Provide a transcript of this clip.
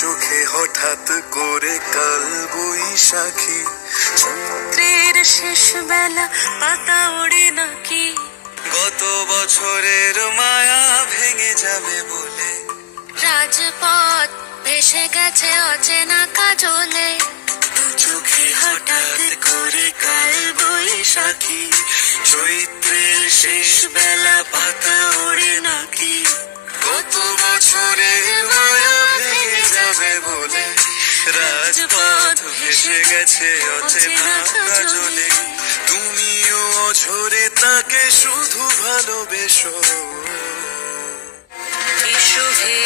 চোখে হঠাৎ করে কাল বৈশাখী, চৈত্রের শেষ বেলা পাতা ওড়ে নাকি, গত বছরের মায়া ভেঙে যাবে বলে, রাজপথ ভেসে গেছে অচেনা কাজলে, দু চোখে হঠাৎ করে কাল বৈশাখী, চৈত্রের শেষ বেলা পাতা ওড়ে নাকি, গত বছরের মায়া ভেঙে যাবে বলে, রাজপথ ভেসে গেছে অচেনা কাজলে, তুমিও অঝরে তাকে শুধু ভালোবেসো। এসো হে